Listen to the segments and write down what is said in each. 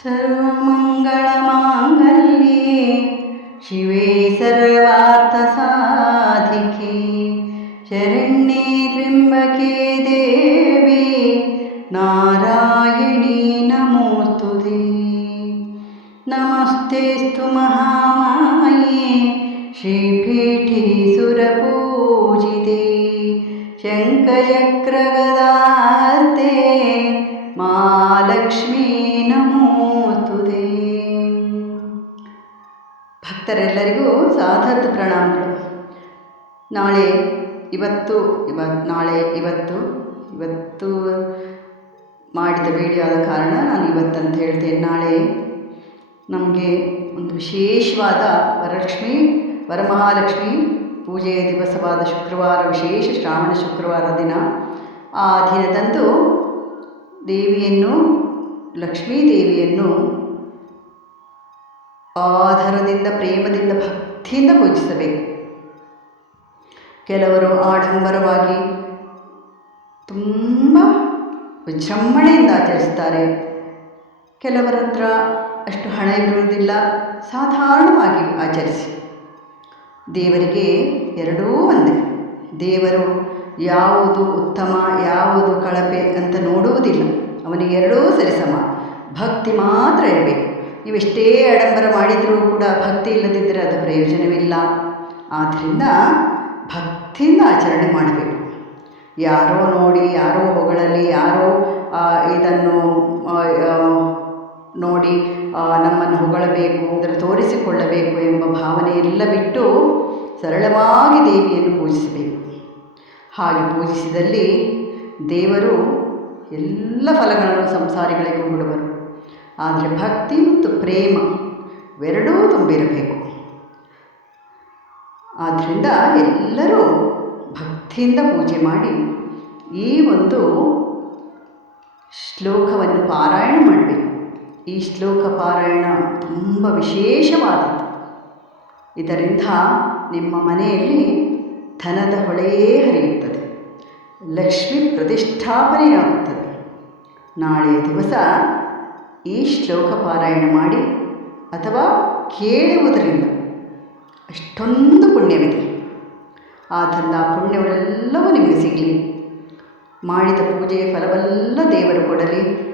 सर्वमङ्गलमाङ्गल्ये शिवे सर्वार्थसाधिके शरण्ये त्र्यम्बके देवी नारायणी नमोऽस्तु ते। नमस्तेऽस्तु महामाये श्रीपीठे सुरपूजिते शङ्खचक्रगदास्ते ಮಹಾಲಕ್ಷ್ಮೀ ನಮೋತುದೇ ಭಕ್ತರೆಲ್ಲರಿಗೂ ಸಾಧತ್ ಪ್ರಣಾಮಗಳು. ನಾಳೆ ಇವತ್ತು ಇವತ್ತು ನಾಳೆ ಇವತ್ತು ಇವತ್ತು ಮಾಡಿದ ವೀಡಿಯೋ ಆದ ಕಾರಣ ನಾನು ಇವತ್ತಂತ ಹೇಳ್ತೇನೆ. ನಾಳೆ ನಮಗೆ ಒಂದು ವಿಶೇಷವಾದ ವರಲಕ್ಷ್ಮಿ, ವರಮಹಾಲಕ್ಷ್ಮಿ ಪೂಜೆಯ ದಿವಸವಾದ ಶುಕ್ರವಾರ, ವಿಶೇಷ ಶ್ರಾವಣ ಶುಕ್ರವಾರ ದಿನ. ಆ ದಿನದಂದು ದೇವಿಯನ್ನು ಲಕ್ಷ್ಮೀ ದೇವಿಯನ್ನು ಆಧಾರದಿಂದ, ಪ್ರೇಮದಿಂದ, ಭಕ್ತಿಯಿಂದ ಪೂಜಿಸಬೇಕು. ಕೆಲವರು ಆಡಂಬರವಾಗಿ ತುಂಬ ವಿಜೃಂಭಣೆಯಿಂದ ಆಚರಿಸ್ತಾರೆ ಕೆಲವರ ಹತ್ರ ಅಷ್ಟು ಹಣ ಇರುವುದಿಲ್ಲ, ಸಾಧಾರಣವಾಗಿ ಆಚರಿಸಿ. ದೇವರಿಗೆ ಎರಡೂ ಒಂದೇ. ದೇವರು ಯಾವುದು ಉತ್ತಮ, ಯಾವುದು ಕಳಪೆ ಅಂತ ನೋಡುವುದಿಲ್ಲ. ಅವನಿಗೆ ಎರಡೂ ಸರಿಸಮ ಭಕ್ತಿ ಮಾತ್ರ ಇರಬೇಕು. ನೀವೆಷ್ಟೇ ಆಡಂಬರ ಮಾಡಿದರೂ ಕೂಡ ಭಕ್ತಿ ಇಲ್ಲದಿದ್ದರೆ ಅದು ಪ್ರಯೋಜನವಿಲ್ಲ. ಆದ್ದರಿಂದ ಭಕ್ತಿಯಿಂದ ಆಚರಣೆ ಮಾಡಬೇಕು. ಯಾರೋ ನೋಡಿ, ಯಾರೋ ಹೊಗಳಲ್ಲಿ, ಯಾರೋ ಇದನ್ನು ನೋಡಿ ನಮ್ಮನ್ನು ಹೊಗಳಬೇಕು ಅಂದರೆ ತೋರಿಸಿಕೊಳ್ಳಬೇಕು ಎಂಬ ಭಾವನೆ ಎಲ್ಲ ಬಿಟ್ಟು ಸರಳವಾಗಿ ದೇವಿಯನ್ನು ಪೂಜಿಸಬೇಕು. ಹಾಗೆ ಪೂಜಿಸಿದಲ್ಲಿ ದೇವರು ಎಲ್ಲ ಫಲಗಳನ್ನು ಸಂಸಾರಿಗಳಿಗೆ ಕೊಡುವರು. ಆದರೆ ಭಕ್ತಿ ಮತ್ತು ಪ್ರೇಮ ಎರಡೂ ತುಂಬಿರಬೇಕು. ಆದ್ದರಿಂದ ಎಲ್ಲರೂ ಭಕ್ತಿಯಿಂದ ಪೂಜೆ ಮಾಡಿ ಈ ಒಂದು ಶ್ಲೋಕವನ್ನು ಪಾರಾಯಣ ಮಾಡಬೇಕು. ಈ ಶ್ಲೋಕ ಪಾರಾಯಣ ತುಂಬ ವಿಶೇಷವಾದದ್ದು. ಇದರಿಂದ ನಿಮ್ಮ ಮನೆಯಲ್ಲಿ ಧನದ ಹೊಳೆಯೇ ಹರಿಯುತ್ತದೆ. ಲಕ್ಷ್ಮಿ ಪ್ರತಿಷ್ಠಾಪನೆಯಾಗುತ್ತದೆ ನಾಳೆಯ ದಿವಸ ಈ ಶ್ಲೋಕ ಪಾರಾಯಣ ಮಾಡಿ ಅಥವಾ ಕೇಳುವುದರಿಂದ ಅಷ್ಟೊಂದು ಪುಣ್ಯವಿದೆ. ಆದ್ದರಿಂದ ಆ ಪುಣ್ಯಗಳೆಲ್ಲವೂ ನಿಮಗೆ ಸಿಗಲಿ. ಮಾಡಿದ ಪೂಜೆಯ ಫಲವೆಲ್ಲ ದೇವರು ಕೊಡಲಿ.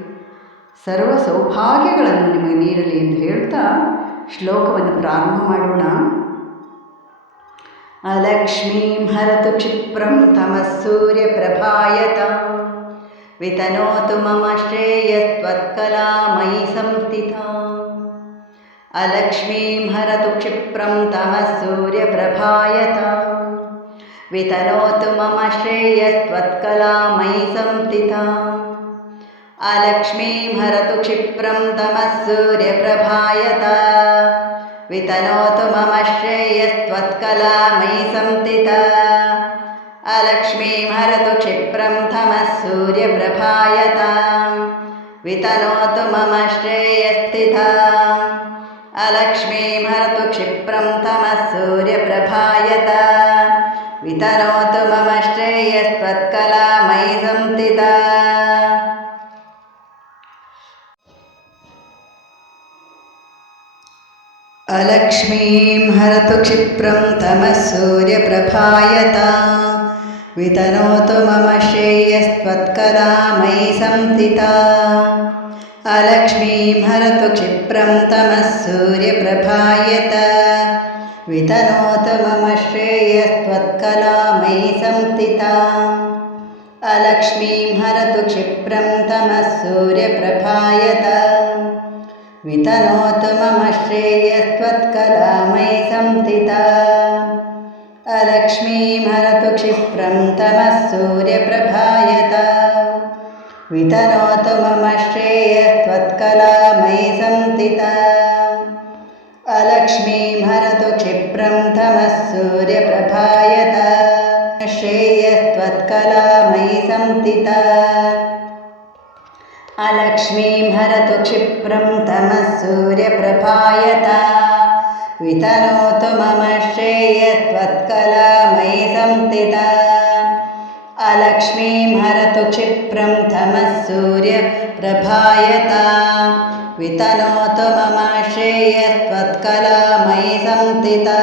ಸರ್ವ ಸೌಭಾಗ್ಯಗಳನ್ನು ನಿಮಗೆ ನೀಡಲಿ ಎಂದು ಹೇಳ್ತಾ ಶ್ಲೋಕವನ್ನು ಪ್ರಾರಂಭ ಮಾಡೋಣ. अलक्ष्मीं हरतु क्षिप्रं तमः सूर्यप्रभायता वितनोतु मम श्रेयस्त्वत्कलामयि संस्थिता। अलक्ष्मीं हरतु क्षिप्रं तमः सूर्यप्रभायता वितनोतु मम श्रेयस्त्वत्कलामयि संस्थिता। अलक्ष्मीं हरतु क्षिप्रं तमः सूर्यप्रभायता वितनोतु मम श्रेयस्त्वत्कलामयि संस्थिता अलक्ष्मीं हरतु क्षिप्रं तमः सूर्यप्रभायता। वितनोतु मम श्रेयस्थिता। अलक्ष्मीं हरतु क्षिप्रं तमः सूर्यप्रभायता। वितनोतु मम श्रेयस्त्वत्कलामयि संस्थिता अलक्ष्मीं हरतु क्षिप्रं तमः सूर्यप्रभायता वितनोतु मम श्रेयस्त्वत्कलामयि संस्थिता। अलक्ष्मीं हरतु क्षिप्रं तमः सूर्यप्रभायता वितनोतु मम श्रेयस्त्वत्कलामयि संस्थिता। अलक्ष्मीं हरतु क्षिप्रं तमः सूर्यप्रभायता वितनोतु मम श्रेयस्त्वत्कलामयि संस्थिता अलक्ष्मीं हरतु क्षिप्रं तमः सूर्यप्रभायता वितनोतु मम श्रेयस्त्वत्कलामयि संस्थिता अलक्ष्मीं हरतु क्षिप्रं तमः सूर्यप्रभायता श्रेयस्त्वत्कलामयि संस्थिता अलक्ष्मीं हरतु क्षिप्रं तमः सूर्यप्रभायता। वितनोतु मम श्रेयस्त्वत्कलामयि संस्थिता। अलक्ष्मीं हरतु क्षिप्रं तमः सूर्यप्रभायता। वितनोतु मम श्रेयस्त्वत्कलामयि संस्थिता।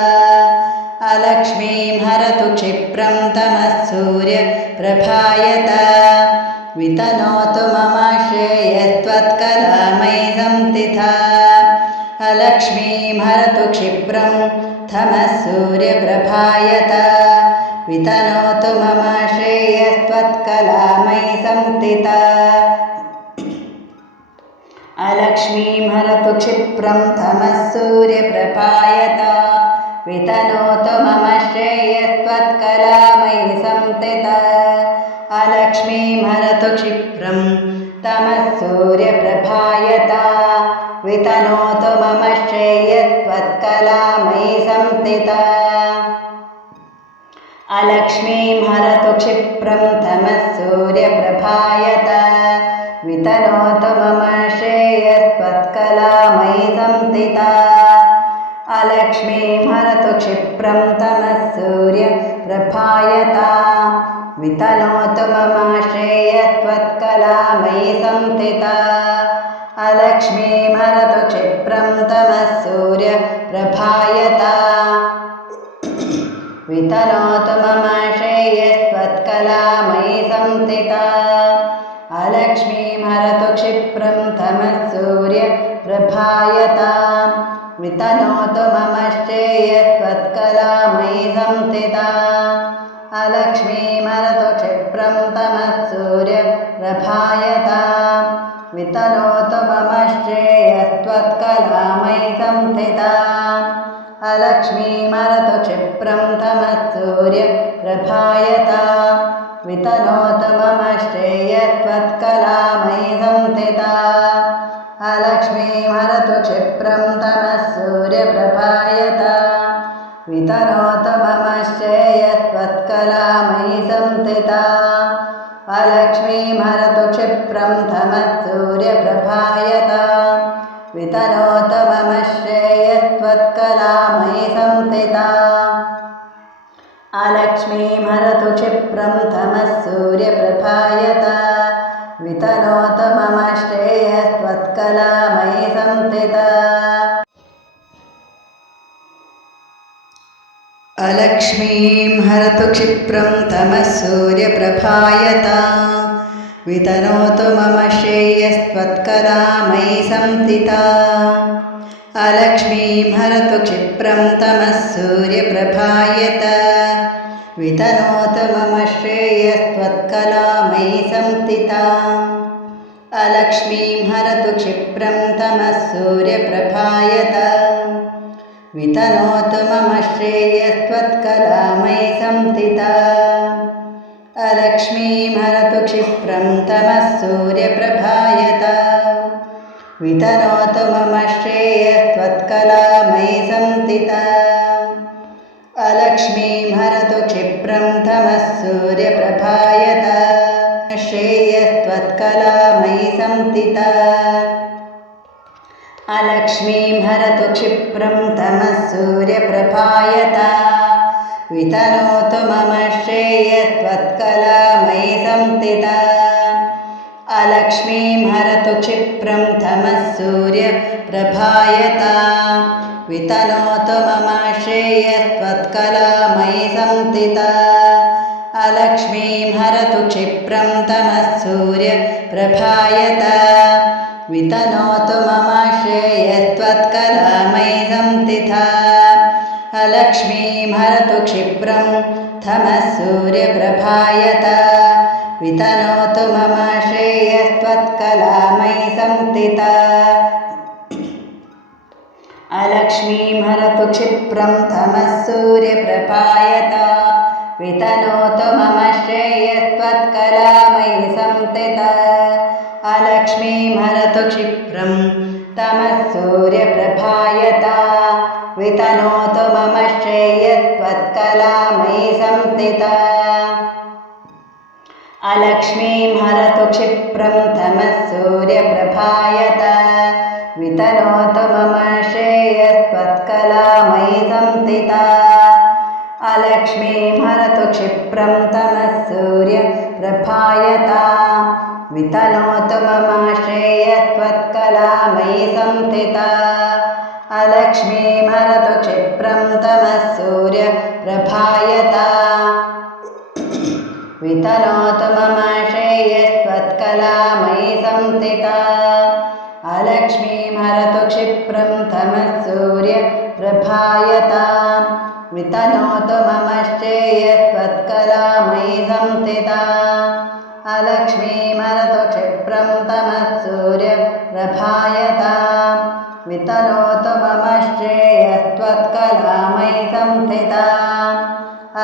अलक्ष्मीं हरतु क्षिप्रं तमः सूर्यप्रभायता। वितनोतु मम श्रेयस्त्वत्कलामयि संस्थिता अलक्ष्मीं हरतु क्षिप्रं तमः सूर्यप्रभायता वितनोतु मम श्रेयस्त्वत्कलामयि संस्थिता अलक्ष्मीं हरतु क्षिप्रं तमः सूर्यप्रभायता वितनोतु मम श्रेयस्त्वत्कलामयि संस्थिता अलक्ष्मीं हरतु क्षिप्रं तमः सूर्यप्रभायता वितनोतु मम श्रेयस्त्वत्कलामयि संस्थिता। अलक्ष्मीं हरतु क्षिप्रं तमः सूर्यप्रभायत वितनोतु मम श्रेयस्त्वत्कलामयि संस्थिता। अलक्ष्मीं हरतु क्षिप्रं तमः सूर्यप्रभायता वितनोतु मम श्रेयस्त्वत्कलामयि संस्थिता। अलक्ष्मीं हरतु क्षिप्रं तमः सूर्यप्रभायता वितनोतु मम श्रेयस्त्वत्कलामयि संस्थिता। अलक्ष्मीं हरतु क्षिप्रं तमः सूर्यप्रभायता वितनोतु मम श्रेयस्त्वत्कलामयि संस्थिता अलक्ष्मीं हरतु क्षिप्रं तमः सूर्यप्रभायता वितनोतु मम श्रेयस्त्वत्कलामयि संस्थिता अलक्ष्मीमरतु क्षिप्रं तमः सूर्यप्रभायता वितनोतु मम श्रेयत्वत्कलामयि संस्थिता अलक्ष्मीमरतु क्षिप्रं तमः सूर्यप्रभायता वितनोतु श्रेयत्वत्कलामयि संस्थिता। अलक्ष्मीमरतु क्षिप्रं तमः सूर्यप्रभायता वितनोत मम श्रेयस्त्वत्कलामयि संस्थिता। अलक्ष्मीं हरतु क्षिप्रं तमः सूर्यप्रभायत वितनोत मम श्रेयस्त्वत्कलामयि संस्थिता अलक्ष्मीं हरतु क्षिप्रं तमः सूर्यप्रभायता वितनोतु मम श्रेयस्त्वत्कलामयि संस्थिता अलक्ष्मीं हरतु क्षिप्रं तमः सूर्यप्रभायत वितनोतु मम श्रेयस्त्वत्कलामयि संस्थिता अलक्ष्मीं हरतु क्षिप्रं तमः सूर्यप्रभायत वितनोतु मम श्रेयस्त्वत्कलामयि संस्थिता अलक्ष्मीं हरतु क्षिप्रं तमः सूर्यप्रभायत। वितनोतु मम श्रेयस्त्वत्कलामयि संस्थिता अलक्ष्मीं हरतु क्षिप्रं तमः सूर्यप्रभायत। श्रेयस्त्वत्कलामयि संस्थिता अलक्ष्मीं हरतु क्षिप्रं तमः सूर्यप्रभायत। वितनोतु मम श्रेयस्त्वत्कलामयि संस्थिता। अलक्ष्मीं हरतु क्षिप्रं तमः सूर्यप्रभायता। वितनोतु मम श्रेयस्त्वत्कलामयि संस्थिता। अलक्ष्मीं हरतु क्षिप्रं तमः सूर्यप्रभायता। वितनोतु मम संस्थिता अलक्ष्मीं हरतु क्षिप्रं तमः सूर्यप्रभायत। वितनोतु मम श्रेयस्त्वत्कलामयि संस्थिता। अलक्ष्मीं हरतु क्षिप्रं तमः सूर्यप्रभायत। वितनोतु मम श्रेयस्त्वत्कलामयि संस्थिता। अलक्ष्मीं हरतु क्षिप्रं तमः सूर्यप्रभायता वितनोतु मम श्रेयस्त्वत्कलामयि संस्थिता अलक्ष्मीं हरतु क्षिप्रं तमः सूर्यप्रभायत वितनोतु मम श्रेयस्त्वत्कलामयि संस्थिता अलक्ष्मीं हरतु क्षिप्रं तमः प्रभायता वितनोतु मम श्रेयस्त्वत्कलामयि संस्थिता अलक्ष्मीमरतु क्षिप्रं तमः सूर्यप्रभायता वितनोतु मम श्रेयस्त्वत्कलामयि संस्थिता अलक्ष्मीमरतु क्षिप्रं तमः सूर्यप्रभायता वितनोतु मम श्रेयस्त्वत्कलामयि संस्थिता अलक्ष्मीमरतु क्षिप्रं तमः सूर्यप्रभायता वितनोतु मम श्रेयस्त्वत्कलामयि संस्थिता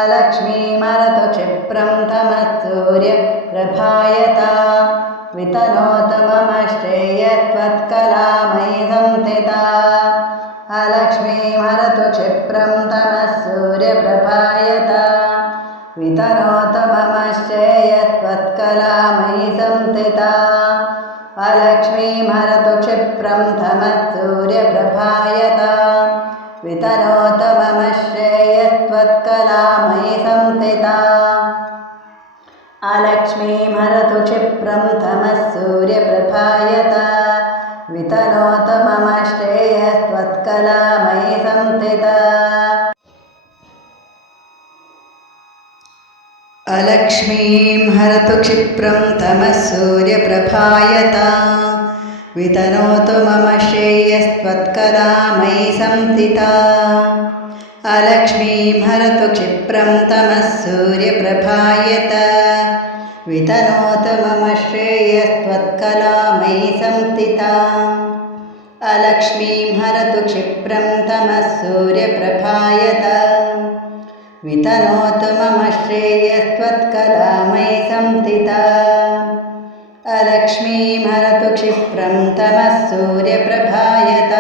अलक्ष्मीमरतु क्षिप्रं तमः सूर्यप्रभायता वितनोतु मम श्रेयस्त्वत्कलामयि संस्थिता अलक्ष्मीमरतु क्षिप्रं तमः सूर्यप्रभायता वितनोतु मम श्रेयस्त्वत्कलामयि संस्थिता अलक्ष्मीमरतु क्षिप्रं तमः सूर्यप्रभायता वितनोतु मम श्रेयस्त्वत्कलामयि संस्थिता अलक्ष्मीमरतु क्षिप्रं तमः सूर्यप्रभायता वितनोतु मम श्रेयस्त्वत्कलामयि संस्थिता अलक्ष्मीं हरतु क्षिप्रं तमः सूर्यप्रभायता वितनोतु मम श्रेयस्त्वत्कलामयि संस्थिता। अलक्ष्मीं हरतु क्षिप्रं तमः सूर्यप्रभायत वितनोतु मम श्रेयस्त्वत्कलामयि संस्थिता। अलक्ष्मीं हरतु क्षिप्रं तमः सूर्यप्रभायत वितनोतु मम श्रेयस्त्वत्कलामयि संस्थिता अलक्ष्मीमरतु क्षिप्रं तमः सूर्यप्रभायत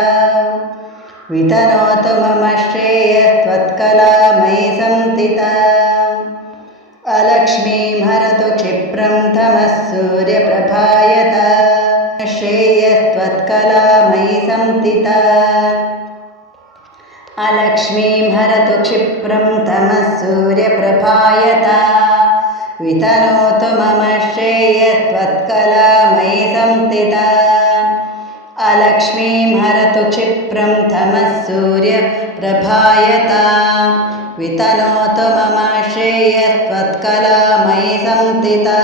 वितनोतु मम श्रेयस्त्वत्कलामयि संस्थिता अलक्ष्मीमरतु क्षिप्रं तमः सूर्यप्रभायत श्रेयस्त्वत्कलामयि संस्थिता अलक्ष्मीं हरतु क्षिप्रं तमः सूर्यप्रभायता। वितनोतु मम श्रेयस्त्वत्कलामयि संस्थिता। अलक्ष्मीं हरतु क्षिप्रं तमः सूर्यप्रभायता। वितनोतु मम श्रेयस्त्वत्कलामयि संस्थिता।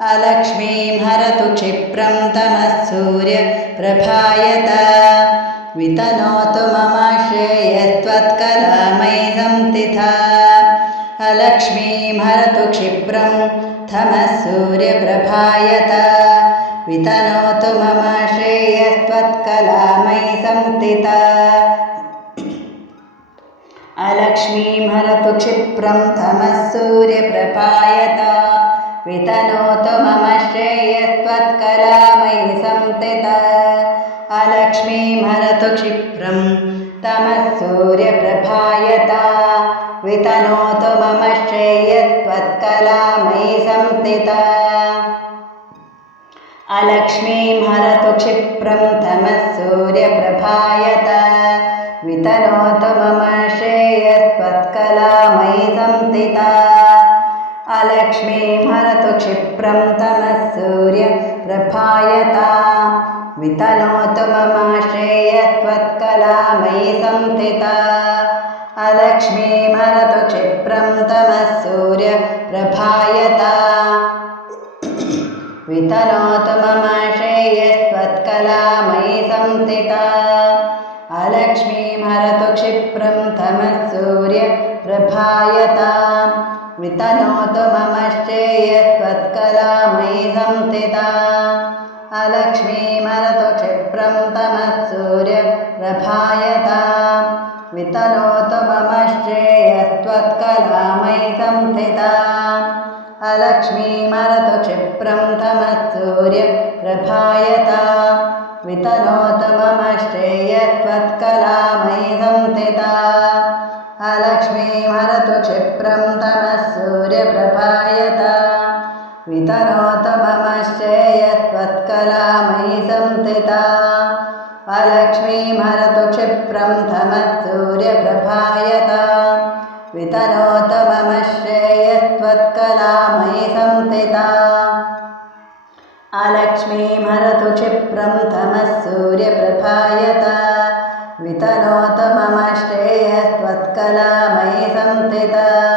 अलक्ष्मीं हरतु क्षिप्रं तमः सूर्यप्रभायता। वितनोतु मम श्रेयस्त्वत्कलामयि संस्थिता अलक्ष्मीं हरतु क्षिप्रं थमः सूर्यप्रभायत। वितनोतु मम श्रेयस्त्वत्कलामयि संस्थिता अलक्ष्मीं हरतु क्षिप्रं थमः सूर्यप्रभायत। वितनोतु मम श्रेयस्त्वत्कलामयि संस्थिता अलक्ष्मीमरतु क्षिप्रं मम श्रेयस्त्वत्कलामयि संस्थिता अलक्ष्मीमरतु क्षिप्रं तमः सूर्यप्रभायत वितनोतु मम श्रेयस्त्वत्कलामयि संस्थिता अलक्ष्मीमरतु क्षिप्रं तमः सूर्यप्रभायता वितनोतु मम श्रेयस्त्वत्कलामयि संस्थिता अलक्ष्मीमरतु क्षिप्रं तमः सूर्यप्रभायता वितनोतु मम श्रेयस्त्वत्कलामयि संस्थिता अलक्ष्मीमरतु क्षिप्रं तमः सूर्यप्रभायता वितनोतु मम श्रेयस्त्वत्कलामयि संस्थिता अलक्ष्मीमरतु क्षिप्रं तमः सूर्यप्रभायता वितनोतु मम श्रेयस्त्वत्कलामयि संस्थिता अलक्ष्मीमरतु क्षिप्रं तमः सूर्यप्रभायता वितनोतु मम श्रेयस्त्वत्कलामयि संस्थिता अलक्ष्मीमरतु क्षिप्रं तमः सूर्यप्रभायता मम संस्थिता अलक्ष्मीमरतु क्षिप्रं तमः सूर्यप्रभायता वितनोत मम श्रेयस्त्वत्कलामयि संस्थिता अलक्ष्मीमरतु क्षिप्रं तमः सूर्यप्रभायत वितनोत मम श्रेयस्त्वत्कलामयि संस्थिता